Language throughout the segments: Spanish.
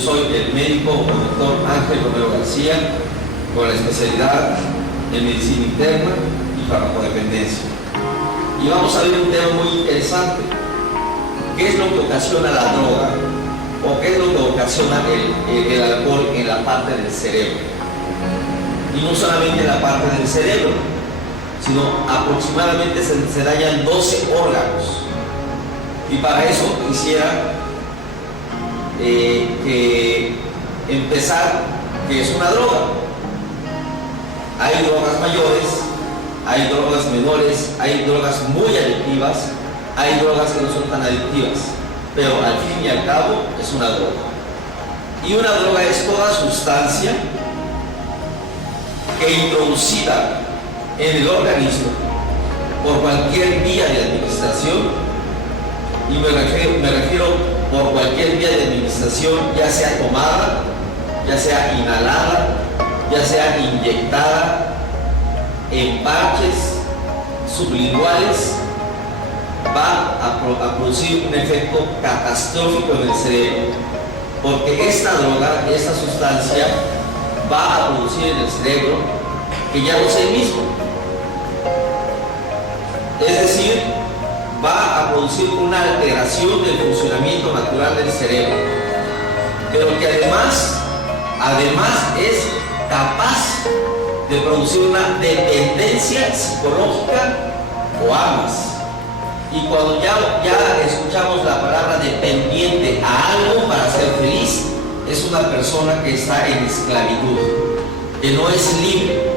soy el médico doctor Ángel Romero García, con la especialidad en medicina interna y farmacodependencia. Y vamos a ver un tema muy interesante. ¿Qué es lo que ocasiona la droga? ¿O qué es lo que ocasiona el alcohol en la parte del cerebro? Y no solamente en la parte del cerebro, sino aproximadamente se dañan 12 órganos. Y para eso quisiera empezar qué es una droga. Hay drogas mayores, hay drogas menores, hay drogas muy adictivas, hay drogas que no son tan adictivas, pero al fin y al cabo es una droga. Y una droga es toda sustancia que introducida en el organismo por cualquier vía de administración, y me refiero por cualquier vía de administración, ya sea tomada, ya sea inhalada, ya sea inyectada, en parches sublinguales, va a producir un efecto catastrófico en el cerebro, porque esta droga, esta sustancia, va a producir en el cerebro que ya no es el mismo. Es decir, va a producir una alteración del funcionamiento natural del cerebro, pero que además es capaz de producir una dependencia psicológica o ambas. Y cuando ya escuchamos la palabra dependiente a algo para ser feliz, es una persona que está en esclavitud, que no es libre,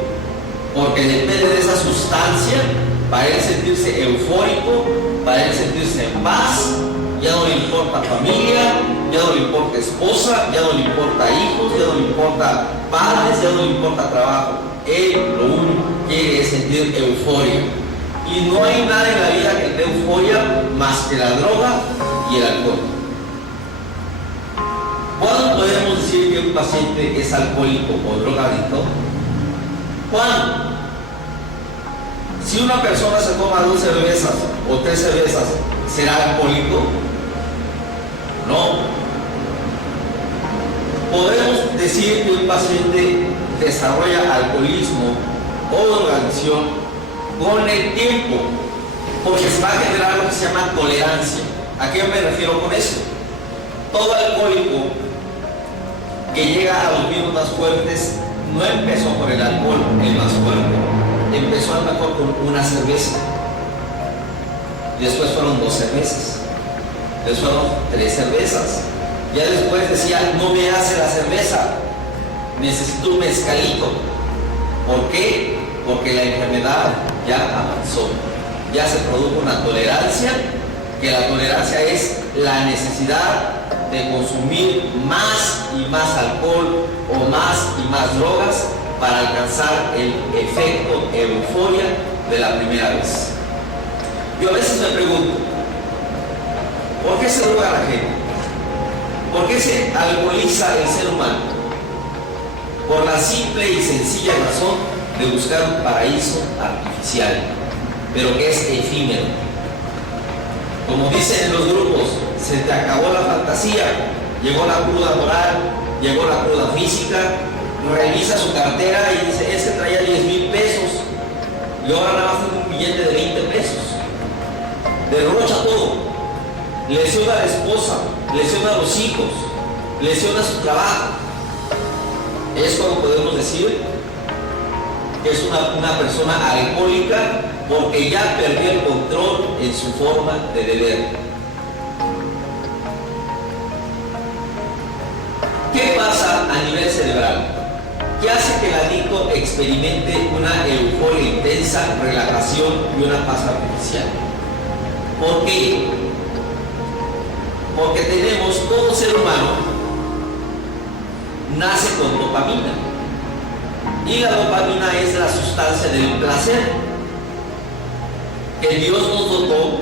porque depende de esa sustancia para él sentirse eufórico, para él sentirse en paz. Ya no le importa familia, ya no le importa esposa, ya no le importa hijos, ya no le importa padres, ya no le importa trabajo. Él lo único que quiere es sentir euforia. Y no hay nada en la vida que dé euforia más que la droga y el alcohol. ¿Cuándo podemos decir que un paciente es alcohólico o drogadicto? ¿Cuándo? Si una persona se toma 2 cervezas o 3 cervezas, ¿será alcohólico? No. Podemos decir que un paciente desarrolla alcoholismo o drogadicción con el tiempo, porque se va a generar lo que se llama tolerancia. ¿A qué me refiero con eso? Todo alcohólico que llega a los vinos más fuertes no empezó por el alcohol, el más fuerte. Empezó a lo mejor con una cerveza, después fueron 2 cervezas, después fueron 3 cervezas, ya después decía, no me hace la cerveza, necesito un mezcalito. ¿Por qué? Porque la enfermedad ya avanzó, ya se produjo una tolerancia, que la tolerancia es la necesidad de consumir más y más alcohol o más y más drogas para alcanzar el efecto euforia de la primera vez. Yo a veces me pregunto, ¿por qué se droga la gente? ¿Por qué se alcoholiza el ser humano? Por la simple y sencilla razón de buscar un paraíso artificial, pero que es efímero. Como dicen en los grupos, se te acabó la fantasía, llegó la cruda moral, llegó la cruda física. Revisa su cartera y dice, es que traía 10,000 pesos y ahora nada más tiene un billete de 20 pesos. Derrocha todo, lesiona a la esposa, lesiona a los hijos, lesiona su trabajo. Es cuando podemos decir que es una persona alcohólica, porque ya perdió el control en su forma de beber. ¿Qué pasa a nivel cerebral? ¿Qué hace que el adicto experimente una euforia intensa, relajación y una paz artificial? ¿Por qué? Porque todo ser humano nace con dopamina, y la dopamina es la sustancia del placer, que Dios nos dotó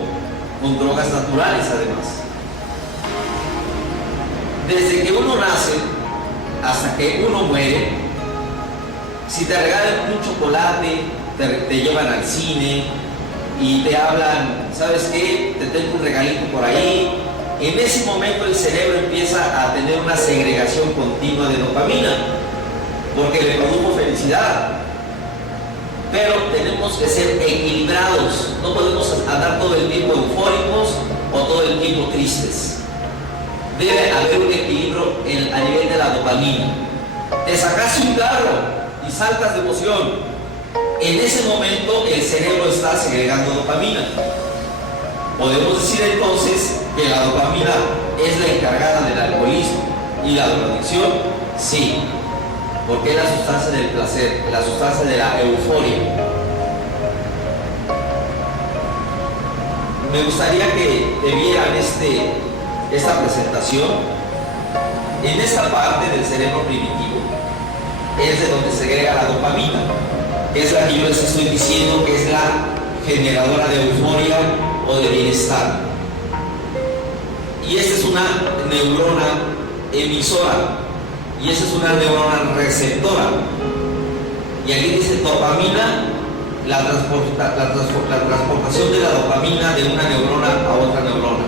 con drogas naturales además. Desde que uno nace hasta que uno muere, si te regalan un chocolate, te llevan al cine y te hablan, ¿sabes qué? Te tengo un regalito por ahí, en ese momento el cerebro empieza a tener una segregación continua de dopamina, porque le produjo felicidad. Pero tenemos que ser equilibrados, no podemos andar todo el tiempo eufóricos o todo el tiempo tristes. Debe haber un equilibrio a nivel de la dopamina. Te sacaste un carro y saltas de emoción. En ese momento el cerebro está segregando dopamina. Podemos decir entonces que la dopamina es la encargada del alcoholismo y la drogadicción. Sí, porque es la sustancia del placer, la sustancia de la euforia. Me gustaría que vieran esta presentación. En esta parte del cerebro primitivo es de donde se segrega la dopamina, que es la que yo les estoy diciendo que es la generadora de euforia o de bienestar. Y esta es una neurona emisora y esta es una neurona receptora. Y aquí dice dopamina, la transportación de la dopamina de una neurona a otra neurona.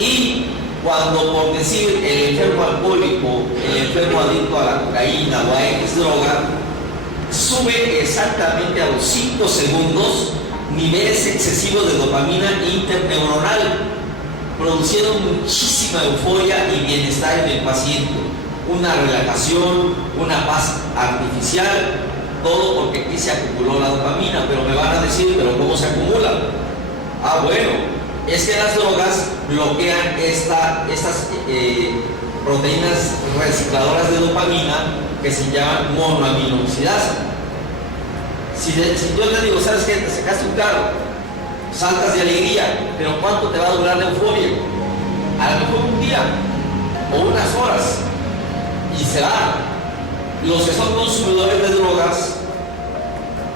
Y cuando, por decir, el enfermo alcohólico, el enfermo adicto a la cocaína o a X droga, sube exactamente a los 5 segundos niveles excesivos de dopamina interneuronal, produciendo muchísima euforia y bienestar en el paciente, una relajación, una paz artificial, todo porque aquí se acumuló la dopamina. Pero me van a decir, ¿pero cómo se acumula? Ah, bueno, es que las drogas bloquean estas proteínas recicladoras de dopamina que se llaman monoaminoxidasa. Si yo te digo, ¿sabes qué? Te sacaste un carro, saltas de alegría, pero ¿cuánto te va a durar la euforia? A lo mejor un día o unas horas y se va. Los que son consumidores de drogas,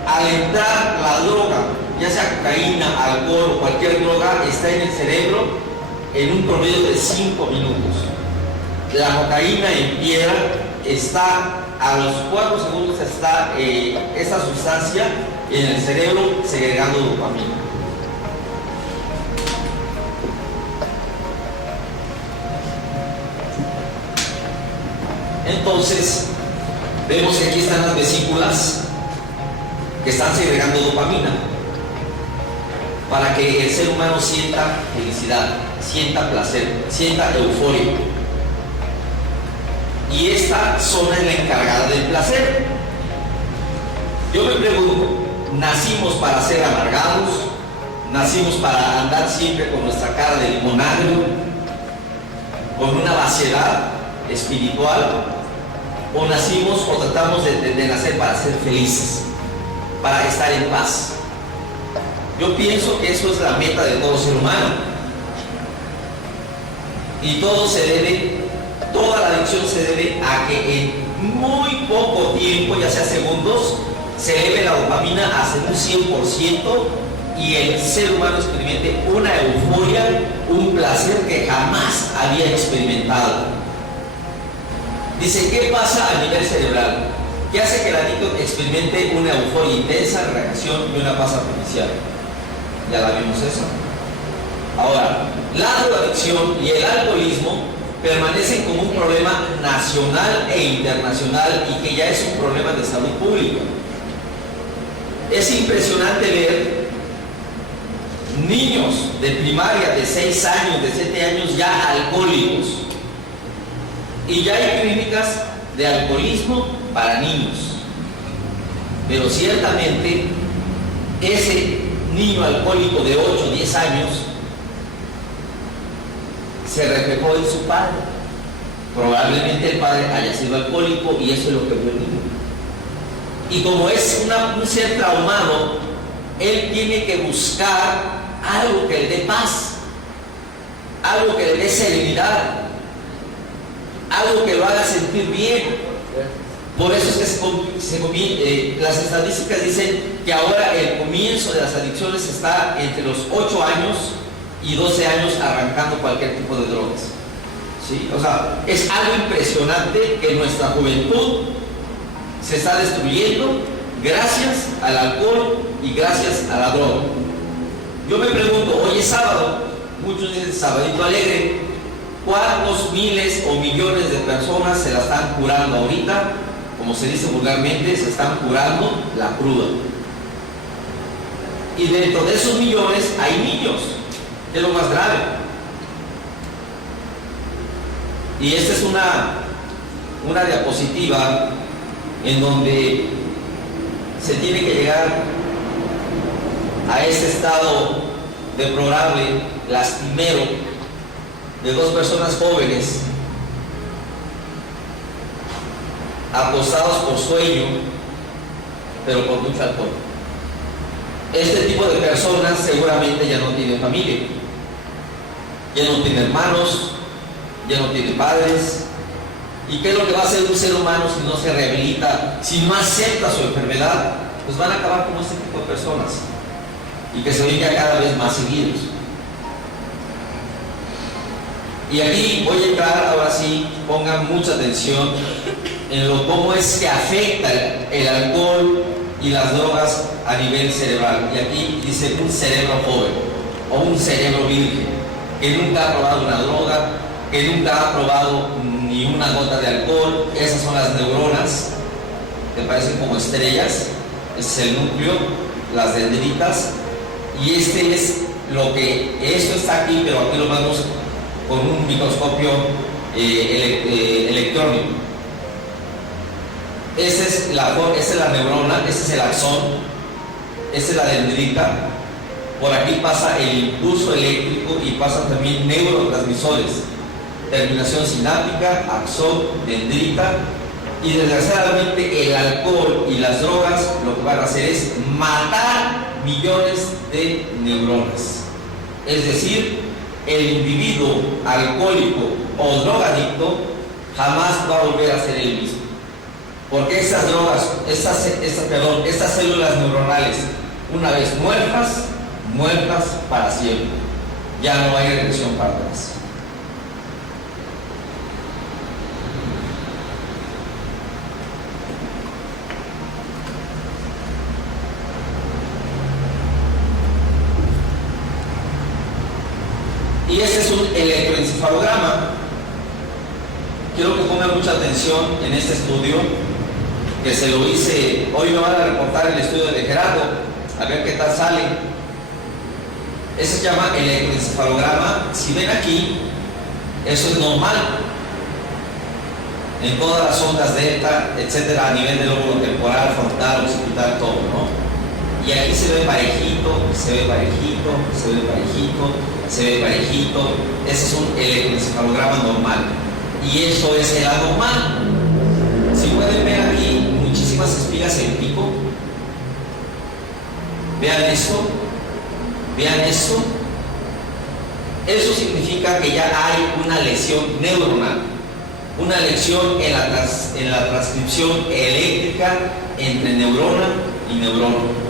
al entrar la droga, ya sea cocaína, alcohol o cualquier droga, está en el cerebro en un promedio de 5 minutos. La cocaína en piedra está a los 4 segundos, está esta sustancia en el cerebro segregando dopamina. Entonces, vemos que aquí están las vesículas que están segregando dopamina para que el ser humano sienta felicidad, sienta placer, sienta euforia. Y esta zona es la encargada del placer. Yo me pregunto, ¿nacimos para ser amargados? ¿Nacimos para andar siempre con nuestra cara de limón agrio, con una vaciedad espiritual? ¿O nacimos o tratamos de nacer para ser felices, para estar en paz? Yo pienso que eso es la meta de todo ser humano. Y todo se debe, toda la adicción se debe a que en muy poco tiempo, ya sea segundos, se eleve la dopamina hasta un 100% y el ser humano experimente una euforia, un placer que jamás había experimentado. Dice, ¿qué pasa a nivel cerebral? ¿Qué hace que el adicto experimente una euforia intensa, relajación y una paz artificial? Ya la vimos eso. Ahora, la drogadicción y el alcoholismo permanecen como un problema nacional e internacional y que ya es un problema de salud pública. Es impresionante ver niños de primaria de 6 años, de 7 años ya alcohólicos. Y ya hay clínicas de alcoholismo para niños. Pero ciertamente ese niño alcohólico de 8 o 10 años se reflejó en su padre. Probablemente el padre haya sido alcohólico y eso es lo que vio el niño. Y como es un ser traumado, él tiene que buscar algo que le dé paz, algo que le dé serenidad, algo que lo haga sentir bien. Por eso es que las estadísticas dicen que ahora el comienzo de las adicciones está entre los 8 años y 12 años arrancando cualquier tipo de drogas. ¿Sí? O sea, es algo impresionante que nuestra juventud se está destruyendo gracias al alcohol y gracias a la droga. Yo me pregunto, hoy es sábado, muchos dicen sabadito alegre. ¿Cuántos miles o millones de personas se la están curando ahorita? Como se dice vulgarmente, se están curando la cruda. Y dentro de esos millones hay niños, que es lo más grave. Y esta es una diapositiva en donde se tiene que llegar a ese estado deplorable, lastimero, de dos personas jóvenes acosados por sueño, pero por mucho alcohol. Este tipo de personas seguramente ya no tiene familia, ya no tiene hermanos, ya no tiene padres. ¿Y qué es lo que va a hacer un ser humano si no se rehabilita, si no acepta su enfermedad? Pues van a acabar como este tipo de personas, y que se ven ya cada vez más seguidos. Y aquí voy a entrar, ahora sí, pongan mucha atención en cómo es que afecta el alcohol y las drogas a nivel cerebral. Y aquí dice un cerebro joven o un cerebro virgen que nunca ha probado una droga, que nunca ha probado ni una gota de alcohol. Esas son las neuronas, que parecen como estrellas. Este es el núcleo, las dendritas, y este es lo que, esto está aquí, pero aquí lo vemos con un microscopio electrónico. Esa es la neurona, ese es el axón, esa es la dendrita. Por aquí pasa el impulso eléctrico y pasan también neurotransmisores, terminación sináptica, axón, dendrita. Y desgraciadamente el alcohol y las drogas lo que van a hacer es matar millones de neuronas. Es decir, el individuo alcohólico o drogadicto jamás va a volver a ser el mismo. Porque esas drogas, estas células neuronales, una vez muertas para siempre. Ya no hay regresión para atrás. Y este es un electroencefalograma. Quiero que pongan mucha atención en este estudio, que se lo hice, hoy me van a reportar el estudio de Gerardo, a ver qué tal sale. Ese se llama electroencefalograma. Si ven aquí, eso es normal en todas las ondas delta, etcétera, a nivel del lóbulo temporal, frontal, occipital, todo, ¿no? Y aquí se ve parejito, se ve parejito, se ve parejito, se ve parejito. Ese es un electroencefalograma normal. Y eso es el anormal. Si pueden ver aquí muchísimas espigas en pico. Vean esto. Vean esto. Eso significa que ya hay una lesión neuronal. Una lesión en la transcripción eléctrica entre neurona y neurona.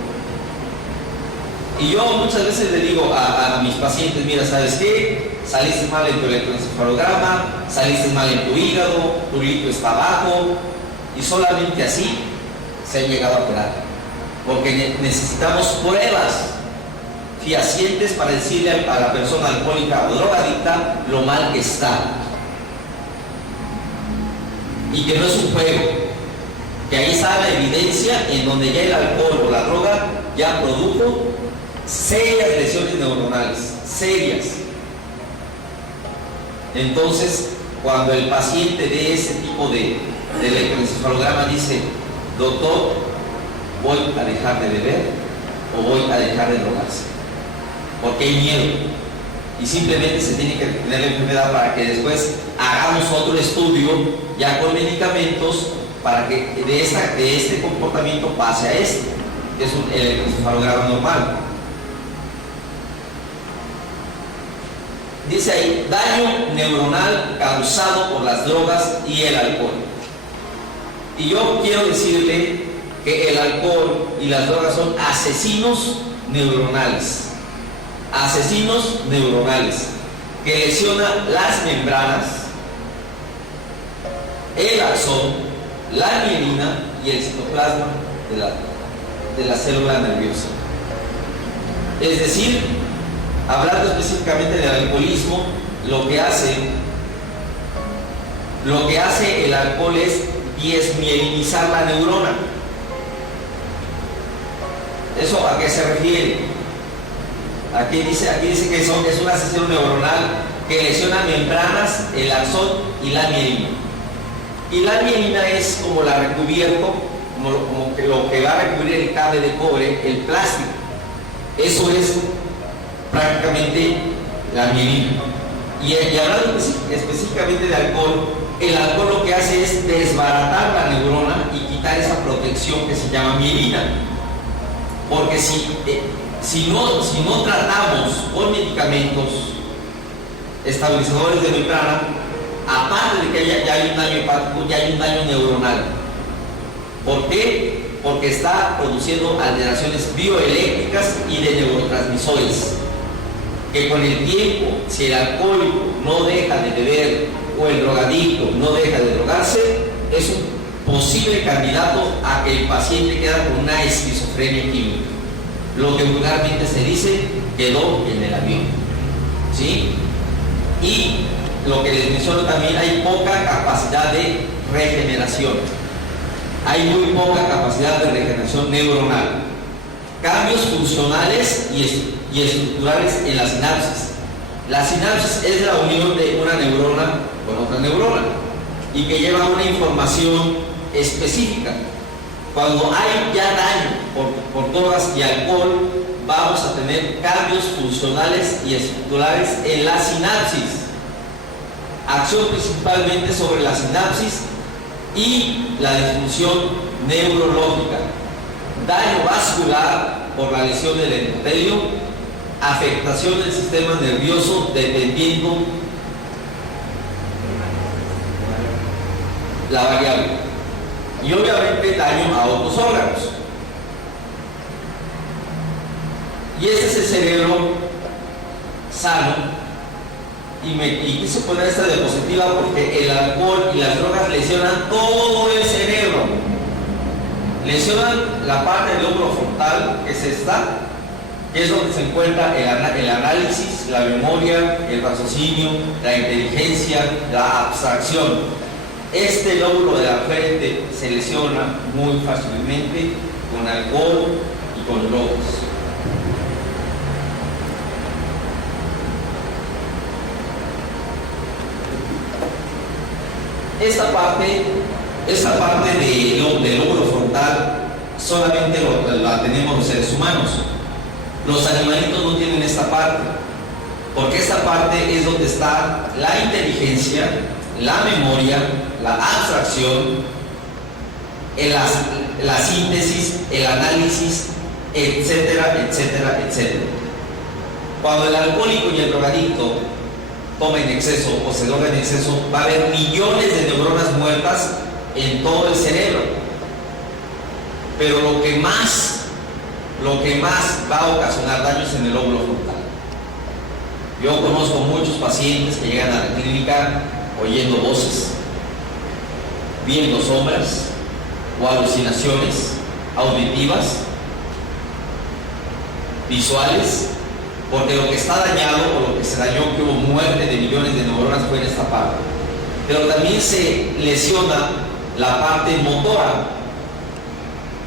Y yo muchas veces le digo a mis pacientes, mira, ¿sabes qué? Saliste mal en tu electroencefalograma, saliste mal en tu hígado, tu líquido está bajo, y solamente así se han llegado a operar. Porque necesitamos pruebas fehacientes para decirle a la persona alcohólica o drogadicta lo mal que está. Y que no es un juego, que ahí está la evidencia en donde ya el alcohol o la droga ya produjo serias lesiones neuronales, serias. Entonces, cuando el paciente de ese tipo de electroencefalograma dice, doctor, voy a dejar de beber o voy a dejar de drogarse, porque hay miedo, y simplemente se tiene que tener la enfermedad para que después hagamos otro estudio ya con medicamentos para que de este comportamiento pase a este, que es un electroencefalograma normal. Dice ahí, daño neuronal causado por las drogas y el alcohol. Y yo quiero decirle que el alcohol y las drogas son asesinos neuronales. Asesinos neuronales que lesionan las membranas, el axón, la mielina y el citoplasma de la célula nerviosa. Es decir, hablando específicamente del alcoholismo, lo que hace el alcohol es desmielinizar la neurona. ¿Eso a qué se refiere? Aquí dice que es una sección neuronal que lesiona membranas, el axón y la mielina. Y la mielina es como la recubierto, como que lo que va a recubrir el cable de cobre, el plástico. Eso es prácticamente la mielina. Y hablando específicamente de alcohol, el alcohol lo que hace es desbaratar la neurona y quitar esa protección que se llama mielina. Porque si no tratamos con medicamentos estabilizadores de membrana, aparte de que ya hay un daño hepático, ya hay un daño neuronal. ¿Por qué? Porque está produciendo alteraciones bioeléctricas y de neurotransmisores, que con el tiempo, si el alcohólico no deja de beber o el drogadicto no deja de drogarse, es un posible candidato a que el paciente queda con una esquizofrenia química. Lo que vulgarmente se dice, quedó en el avión. ¿Sí? Y lo que les menciono también, hay poca capacidad de regeneración. Hay muy poca capacidad de regeneración neuronal. Cambios funcionales y estructurales en la sinapsis. La sinapsis es la unión de una neurona con otra neurona y que lleva una información específica. Cuando hay ya daño por drogas y alcohol, vamos a tener cambios funcionales y estructurales en la sinapsis. Acción principalmente sobre la sinapsis y la disfunción neurológica. Daño vascular por la lesión del endotelio, afectación del sistema nervioso dependiendo la variable. Y obviamente daño a otros órganos. Y este es el cerebro sano. Y quise poner esta diapositiva porque el alcohol y las drogas lesionan todo el cerebro. Lesionan la parte del lóbulo frontal, que es esta, que es donde se encuentra el análisis, la memoria, el raciocinio, la inteligencia, la abstracción. Este lóbulo de la frente se lesiona muy fácilmente con alcohol y con drogas. Esta parte del lóbulo frontal solamente la tenemos los seres humanos. Los animalitos no tienen esta parte, porque esta parte es donde está la inteligencia, la memoria, la abstracción, la síntesis, el análisis, etcétera, etcétera, etcétera. Cuando el alcohólico y el drogadicto tomen exceso o se droga en exceso, va a haber millones de neuronas muertas en todo el cerebro. Pero lo que más va a ocasionar daños en el lóbulo frontal. Yo conozco muchos pacientes que llegan a la clínica oyendo voces, viendo sombras o alucinaciones auditivas, visuales, porque lo que está dañado o lo que se dañó, que hubo muerte de millones de neuronas, fue en esta parte. Pero también se lesiona la parte motora,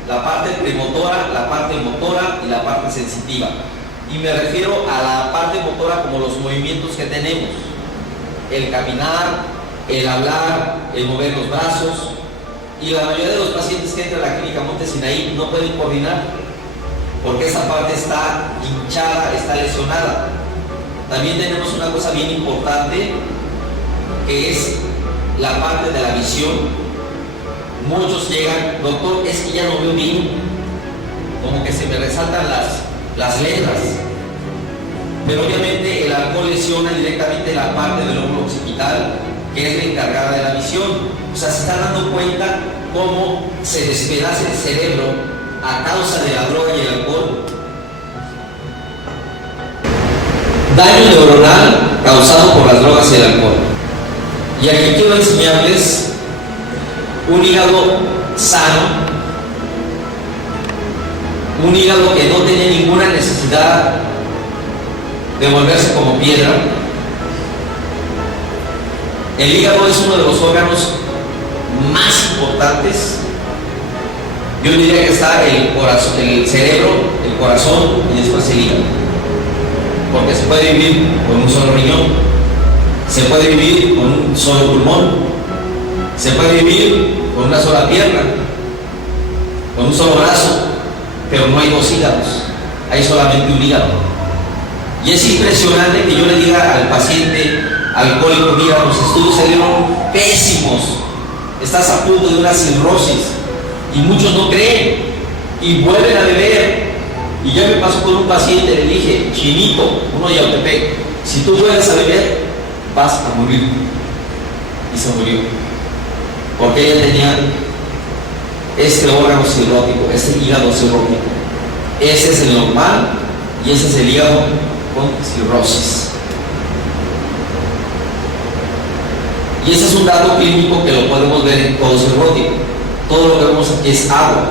la parte premotora, la parte motora y la parte sensitiva. Y me refiero a la parte motora como los movimientos que tenemos: el caminar, el hablar, el mover los brazos. Y la mayoría de los pacientes que entran a la clínica Monte Sinaí no pueden coordinar porque esa parte está hinchada, está lesionada. También tenemos una cosa bien importante, que es la parte de la visión. Muchos llegan: doctor, es que ya no veo bien, como que se me resaltan las letras. Pero obviamente el alcohol lesiona directamente la parte del lóbulo occipital, que es la encargada de la visión. O sea, se está dando cuenta cómo se despedaza el cerebro a causa de la droga y el alcohol. Daño neuronal causado por las drogas y el alcohol. Y aquí quiero enseñarles un hígado sano, un hígado que no tiene ninguna necesidad de volverse como piedra. El hígado es uno de los órganos más importantes. Yo diría que está el corazón, el cerebro, el corazón y después el hígado. Porque se puede vivir con un solo riñón, se puede vivir con un solo pulmón, se puede vivir con una sola pierna, con un solo brazo, pero no hay dos hígados, hay solamente un hígado. Y es impresionante que yo le diga al paciente alcohólico: mira, los estudios salieron pésimos, estás a punto de una cirrosis, y muchos no creen y vuelven a beber. Y ya me pasó con un paciente, le dije: Chinito, uno de Yautepec, si tú vuelves a beber, vas a morir. Y se murió, porque ella tenía este órgano cirrótico, este hígado cirrótico. Ese es el normal y ese es el hígado con cirrosis. Y ese es un dato clínico que lo podemos ver en todo cirrótico. Todo lo que vemos aquí es agua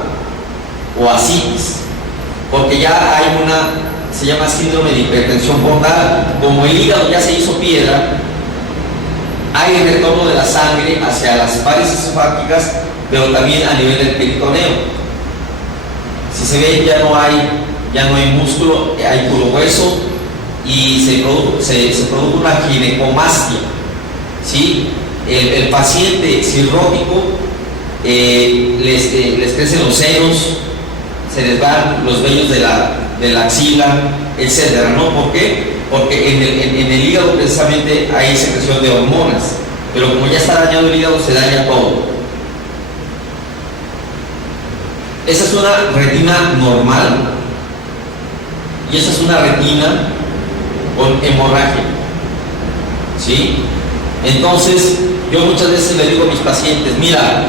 o ascitis, porque ya hay se llama síndrome de hipertensión portal. Como el hígado ya se hizo piedra, hay retorno de la sangre hacia las varices esofágicas, pero también a nivel del peritoneo. Si se ve, ya no hay músculo, hay puro hueso, y se produce una ginecomastia, ¿sí? El paciente cirrótico les crecen los senos, se les van los vellos de la axila, etcétera, ¿no? ¿Por qué? Porque en el hígado precisamente hay secreción de hormonas, pero como ya está dañado el hígado, se daña todo. Esa es una retina normal y esa es una retina con hemorragia, ¿sí? Entonces, yo muchas veces le digo a mis pacientes: mira,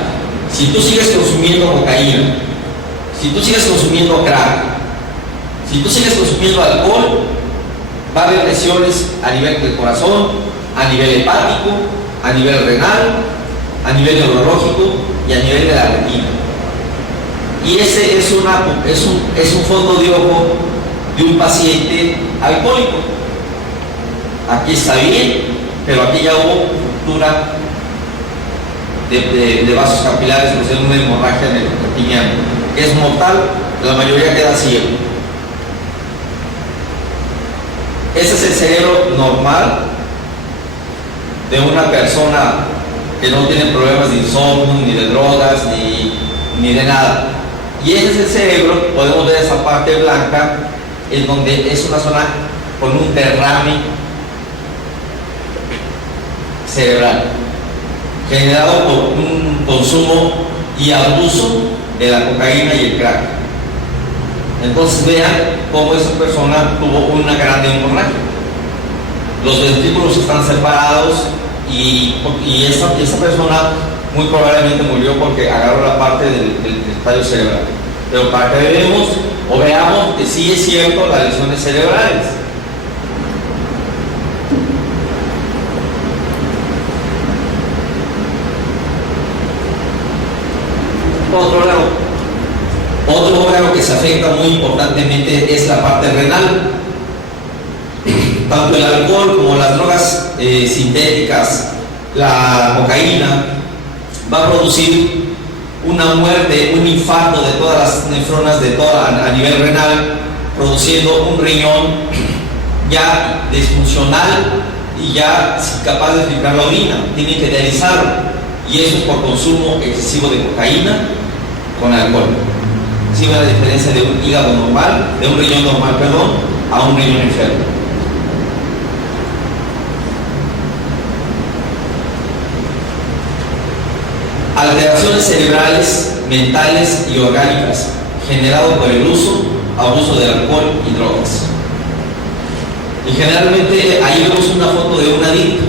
si tú sigues consumiendo cocaína, si tú sigues consumiendo crack, si tú sigues consumiendo alcohol, va a haber lesiones a nivel del corazón, a nivel hepático, a nivel renal, a nivel neurológico y a nivel de la retina. Y ese es un fondo de ojo de un paciente alcohólico. Aquí está bien, pero aquí ya hubo ruptura de vasos capilares, por ser una hemorragia en el retiniano, que es mortal, la mayoría queda ciego. Ese es el cerebro normal de una persona que no tiene problemas de insomnio, ni de drogas, ni de nada. Y ese es el cerebro. Podemos ver esa parte blanca, en donde es una zona con un derrame cerebral generado por un consumo y abuso de la cocaína y el crack. Entonces vean cómo esa persona tuvo una gran hemorragia. Los ventrículos están separados y esa persona muy probablemente murió porque agarró la parte del estadio cerebral. Pero para que veamos que sí es cierto las lesiones cerebrales. Otro órgano que se afecta muy importantemente es la parte renal. Tanto el alcohol como las drogas sintéticas, la cocaína, va a producir una muerte, un infarto de todas las nefronas a nivel renal, produciendo un riñón ya disfuncional y ya incapaz de filtrar la orina. Tienen que dializarlo, y eso es por consumo excesivo de cocaína con alcohol. ¿Sí ven la diferencia de un hígado normal, de un riñón normal, perdón, a un riñón enfermo? Alteraciones cerebrales, mentales y orgánicas generado por el abuso del alcohol y drogas. Y generalmente ahí vemos una foto de un adicto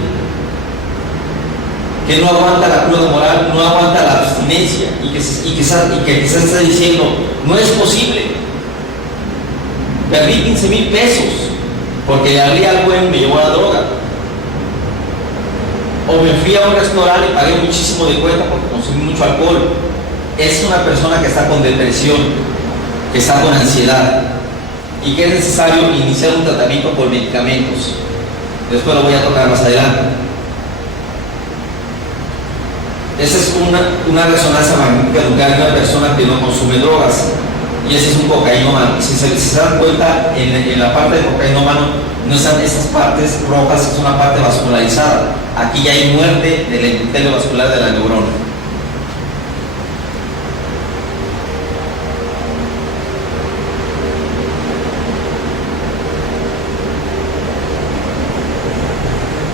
que no aguanta la cruda moral, no aguanta la abstinencia y que quizás está diciendo: no es posible, perdí 15,000 pesos porque le abrí al buen, me llevó a la droga, o me fui a un restaurante y pagué muchísimo de cuenta porque consumí mucho alcohol. Es una persona que está con depresión, que está con ansiedad, y que es necesario iniciar un tratamiento por medicamentos. Después lo voy a tocar más adelante. Esa es una resonancia magnética nuclear de una persona que no consume drogas, y ese es un cocainómano. Si se dan cuenta, en la parte de cocainómano no están estas partes rojas, es una parte vascularizada. Aquí ya hay muerte del epitelio vascular de la neurona.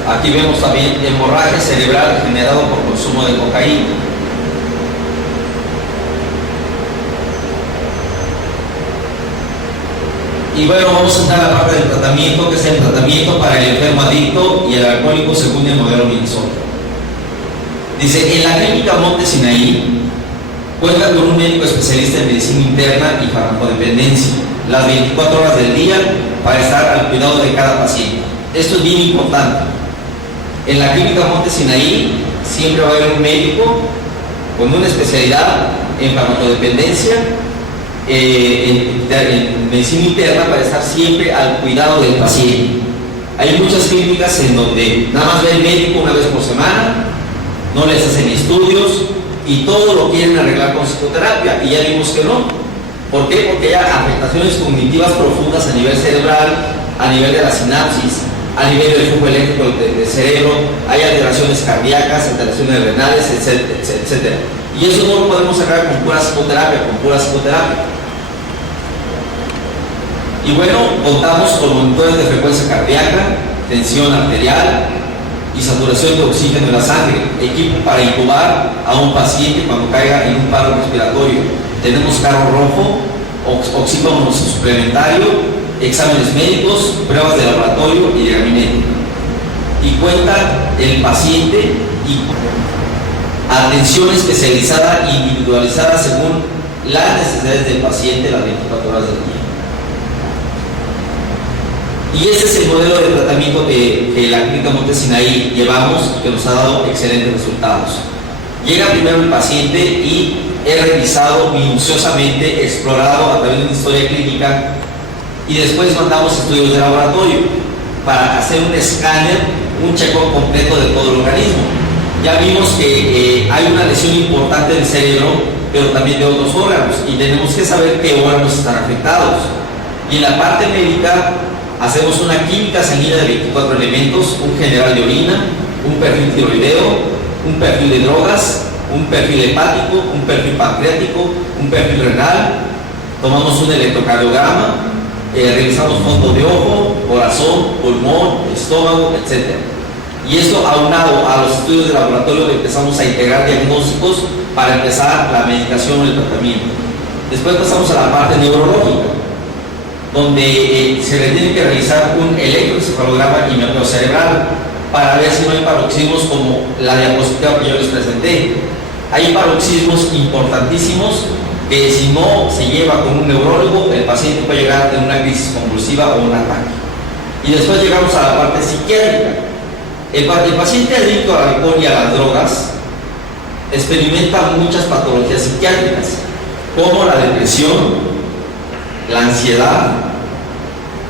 Aquí vemos también hemorragia cerebral generado por consumo de cocaína. Y bueno, vamos a entrar a la parte del tratamiento, que es el tratamiento para el enfermo adicto y el alcohólico según el modelo Minnesota. Dice, en la clínica Monte Sinaí cuenta con un médico especialista en medicina interna y farmacodependencia las 24 horas del día para estar al cuidado de cada paciente. Esto es bien importante. En la clínica Monte Sinaí siempre va a haber un médico con una especialidad en farmacodependencia, en medicina interna, para estar siempre al cuidado del paciente. Hay muchas clínicas en donde nada más ve el médico una vez por semana, no les hacen estudios y todo lo quieren arreglar con psicoterapia, y ya vimos que no. ¿Por qué? Porque hay afectaciones cognitivas profundas a nivel cerebral, a nivel de la sinapsis, a nivel del flujo eléctrico del cerebro, hay alteraciones cardíacas, alteraciones renales, etcétera, etcétera. Y eso no lo podemos sacar con pura psicoterapia, Y bueno, contamos con monitores de frecuencia cardíaca, tensión arterial y saturación de oxígeno en la sangre, equipo para intubar a un paciente cuando caiga en un paro respiratorio. Tenemos carro rojo, oxígeno suplementario, exámenes médicos, pruebas de laboratorio y de gabinete. Y cuenta el paciente y atención especializada e individualizada según las necesidades del paciente las 24 horas del día. Y ese es el modelo de tratamiento que la clínica Monte Sinaí llevamos, que nos ha dado excelentes resultados. Llega primero el paciente y es revisado minuciosamente, explorado a través de una historia clínica, y después mandamos estudios de laboratorio para hacer un escáner, un chequeo completo de todo el organismo. Ya vimos que hay una lesión importante del cerebro, pero también de otros órganos, y tenemos que saber qué órganos están afectados. Y en la parte médica hacemos una química sanguínea de 24 elementos, un general de orina, un perfil tiroideo, un perfil de drogas, un perfil hepático, un perfil pancreático, un perfil renal. Tomamos un electrocardiograma, revisamos fondo de ojo, corazón, pulmón, estómago, etc. Y esto aunado a los estudios de laboratorio, empezamos a integrar diagnósticos para empezar la medicación o el tratamiento. Después pasamos a la parte neurológica, donde se le tiene que realizar un electroencefalograma y mappeo cerebral para ver si no hay paroxismos como la diapositiva que yo les presenté. Hay paroxismos importantísimos que si no se lleva con un neurólogo, el paciente puede llegar a tener una crisis convulsiva o un ataque. Y después llegamos a la parte psiquiátrica. El paciente adicto al alcohol y a las drogas experimenta muchas patologías psiquiátricas, como la depresión, la ansiedad,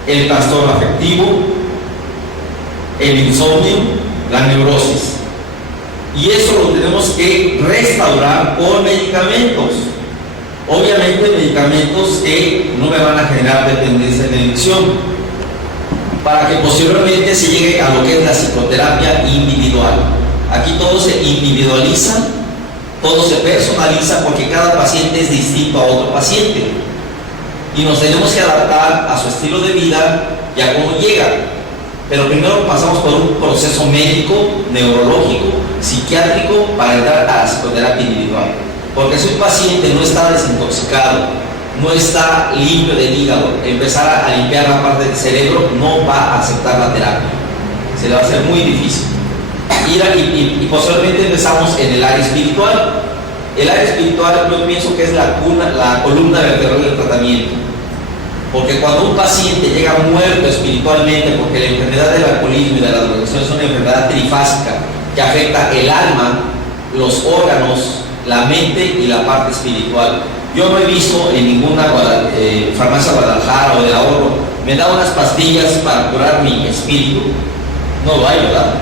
el trastorno afectivo, el insomnio, la neurosis. Y eso lo tenemos que restaurar con medicamentos. Obviamente medicamentos que no me van a generar dependencia de adicción, para que posteriormente se llegue a lo que es la psicoterapia individual. Aquí todo se individualiza, todo se personaliza, porque cada paciente es distinto a otro paciente. Y nos tenemos que adaptar a su estilo de vida y a cómo llega. Pero primero pasamos por un proceso médico, neurológico, psiquiátrico, para entrar a la psicoterapia individual. Porque si un paciente no está desintoxicado, no está limpio del hígado, empezar a limpiar la parte del cerebro, no va a aceptar la terapia. Se le va a hacer muy difícil. Y posteriormente empezamos en el área espiritual. El área espiritual yo pienso que es la columna vertebral del tratamiento. Porque cuando un paciente llega muerto espiritualmente, porque la enfermedad del alcoholismo y de la drogadicción es una enfermedad trifásica que afecta el alma, los órganos, la mente y la parte espiritual. Yo no he visto en ninguna farmacia Guadalajara o del ahorro, me da unas pastillas para curar mi espíritu. No lo hay, ¿verdad?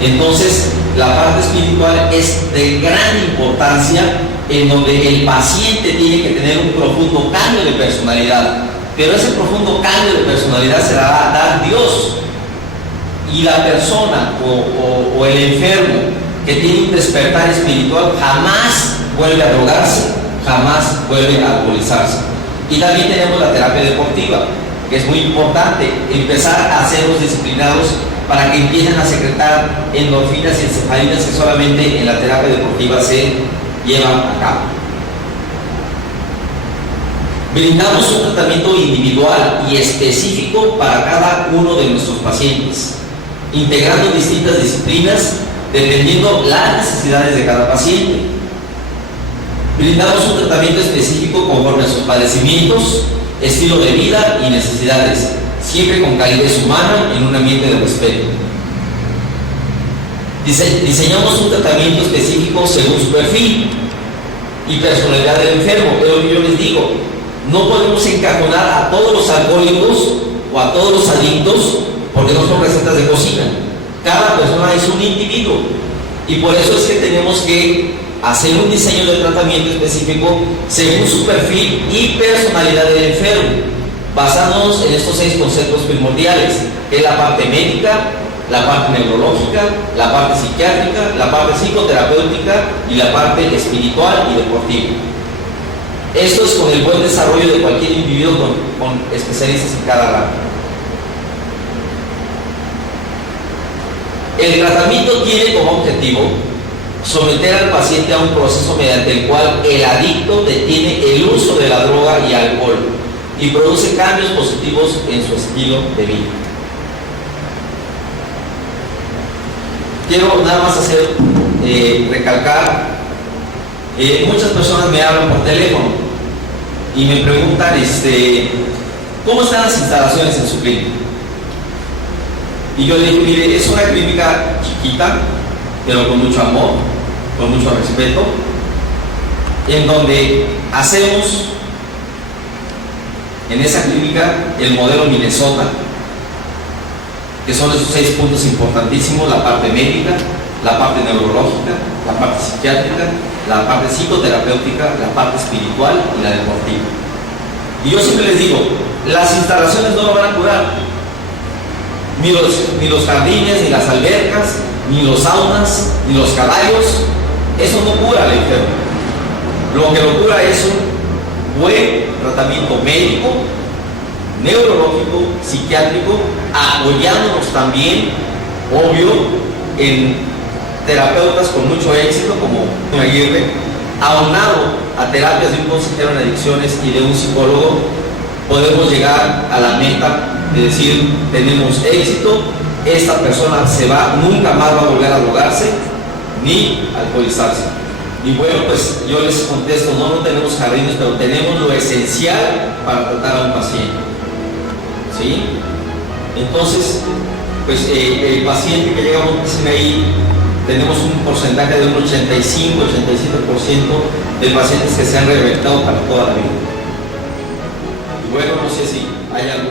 Entonces, la parte espiritual es de gran importancia, en donde el paciente tiene que tener un profundo cambio de personalidad. Pero ese profundo cambio de personalidad se la va a dar Dios. Y la persona o el enfermo que tiene un despertar espiritual jamás vuelve a drogarse, jamás vuelve a alcoholizarse. Y también tenemos la terapia deportiva, que es muy importante, empezar a hacerlos disciplinados para que empiecen a secretar endorfinas y encefalinas que solamente en la terapia deportiva se llevan a cabo. Brindamos un tratamiento individual y específico para cada uno de nuestros pacientes, integrando distintas disciplinas dependiendo las necesidades de cada paciente. Brindamos un tratamiento específico conforme a sus padecimientos, estilo de vida y necesidades, siempre con calidez humana en un ambiente de respeto. Diseñamos un tratamiento específico según su perfil y personalidad del enfermo, pero yo les digo, no podemos encajonar a todos los alcohólicos o a todos los adictos porque no son recetas de cocina. Cada persona es un individuo y por eso es que tenemos que hacer un diseño de tratamiento específico según su perfil y personalidad del enfermo, basándonos en estos 6 conceptos primordiales, que es la parte médica, la parte neurológica, la parte psiquiátrica, la parte psicoterapéutica y la parte espiritual y deportiva. Esto es con el buen desarrollo de cualquier individuo con especialistas en cada ramo. El tratamiento tiene como objetivo someter al paciente a un proceso mediante el cual el adicto detiene el uso de la droga y alcohol y produce cambios positivos en su estilo de vida. Quiero nada más recalcar, muchas personas me hablan por teléfono y me preguntan ¿cómo están las instalaciones en su clínica? Y yo le digo, mire, es una clínica chiquita, pero con mucho amor, con mucho respeto, en donde hacemos en esa clínica el modelo Minnesota, que son esos 6 puntos importantísimos: la parte médica, la parte neurológica, la parte psiquiátrica, la parte psicoterapéutica, la parte espiritual y la deportiva. Y yo siempre les digo, las instalaciones no lo van a curar, ni los jardines, ni las albercas, ni los saunas, ni los caballos. Eso no cura al enfermo. Lo que lo cura es un buen tratamiento médico, neurológico, psiquiátrico, apoyándonos también, obvio, en terapeutas con mucho éxito como Aguirre, aunado a terapias de un consejero en adicciones y de un psicólogo, podemos llegar a la meta de decir, tenemos éxito, esta persona nunca más va a volver a drogarse ni alcoholizarse. Y bueno, pues yo les contesto, no tenemos jardines, pero tenemos lo esencial para tratar a un paciente, ¿sí? Entonces, pues el paciente que llega a una oficina ahí, tenemos un porcentaje de un 85-87% de pacientes que se han rehabilitado para toda la vida. Y bueno, no sé si hay algo